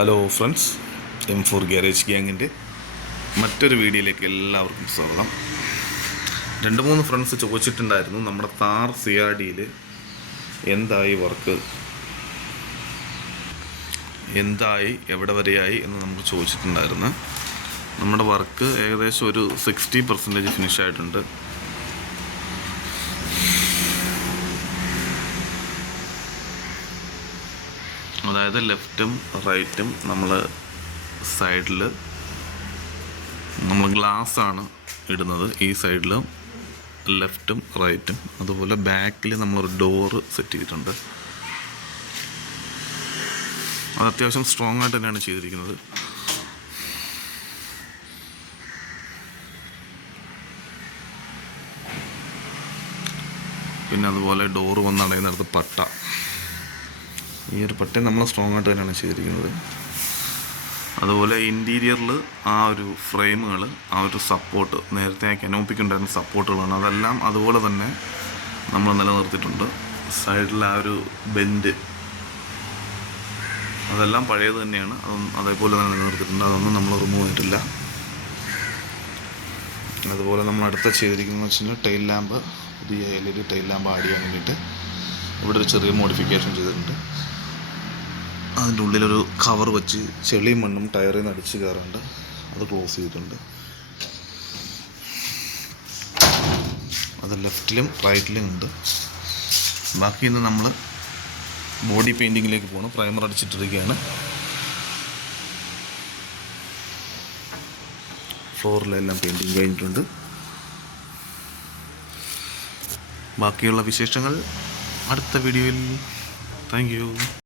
Hello friends, M4 garage ഗ്യാങ്ങിൻ്റെ മറ്റൊരു വീഡിയോയിലേക്ക് എല്ലാവർക്കും സ്വാഗതം. 2-3 ഫ്രണ്ട്സ് ചോദിച്ചിട്ടുണ്ടായിരുന്നു നമ്മുടെ താർ CRDയിൽ എന്തായി വർക്ക്, എന്തായി, എവിടെ വരെയായി എന്ന് നമുക്ക് ചോദിച്ചിട്ടുണ്ടായിരുന്നു. നമ്മുടെ വർക്ക് ഏകദേശം ഒരു 60% ഫിനിഷായിട്ടുണ്ട്. അതായത് ലെഫ്റ്റും റൈറ്റും നമ്മൾ സൈഡിൽ നമ്മൾ ഗ്ലാസ്സാണ് ഇടുന്നത്. ഈ സൈഡിൽ ലെഫ്റ്റും റൈറ്റും, അതുപോലെ ബാക്കിൽ നമ്മളൊരു ഡോറ് സെറ്റ് ചെയ്തിട്ടുണ്ട്. അത് അത്യാവശ്യം സ്ട്രോങ് ആയിട്ട് തന്നെയാണ് ചെയ്തിരിക്കുന്നത്. പിന്നെ അതുപോലെ ഡോറ് വന്ന് അടയുന്നിടത്ത് പട്ട, ഈ ഒരു പട്ട നമ്മൾ സ്ട്രോങ് ആയിട്ട് തന്നെയാണ് ചെയ്തിരിക്കുന്നത്. അതുപോലെ ഇൻറ്റീരിയറിൽ ആ ഒരു ഫ്രെയിമുകൾ, ആ ഒരു സപ്പോർട്ട്, നേരത്തെ ആ കനോപ്പിക്കുണ്ടായിരുന്ന സപ്പോർട്ടുകളാണ്, അതെല്ലാം അതുപോലെ തന്നെ നമ്മൾ നിലനിർത്തിയിട്ടുണ്ട്. സൈഡിൽ ആ ഒരു ബെൻഡ്, അതെല്ലാം പഴയത് തന്നെയാണ്, അതേപോലെ തന്നെ നിലനിർത്തിയിട്ടുണ്ട്. അതൊന്നും നമ്മൾ റിമൂവ് ചെയ്തിട്ടില്ല. അതുപോലെ നമ്മൾ അടുത്ത ചെയ്തിരിക്കുന്നത് വെച്ചാൽ ടൈൽ ലാമ്പ്, പുതിയ LED ടൈൽ ലാമ്പ് ആഡ് ചെയ്യാൻ വേണ്ടിയിട്ട് ഇവിടെ ഒരു ചെറിയ മോഡിഫിക്കേഷൻ ചെയ്തിട്ടുണ്ട്. അതിൻ്റെ ഉള്ളിലൊരു കവർ വെച്ച് ചെളിയും മണ്ണും ടയറിൽ നിന്ന് അടിച്ച് കയറുന്നുണ്ട്, അത് ക്ലോസ് ചെയ്തിട്ടുണ്ട്. അത് ലെഫ്റ്റിലും റൈറ്റിലും ഉണ്ട്. ബാക്കി ഇന്ന് നമ്മൾ ബോഡി പെയിൻറ്റിങ്ങിലേക്ക് പോകണം. പ്രൈമർ അടിച്ചിട്ടിരിക്കുകയാണ്. ഫ്ലോറിലെല്ലാം പെയിൻറ്റിങ് കഴിഞ്ഞിട്ടുണ്ട്. ബാക്കിയുള്ള വിശേഷങ്ങൾ അടുത്ത വീഡിയോയിൽ. Thank you.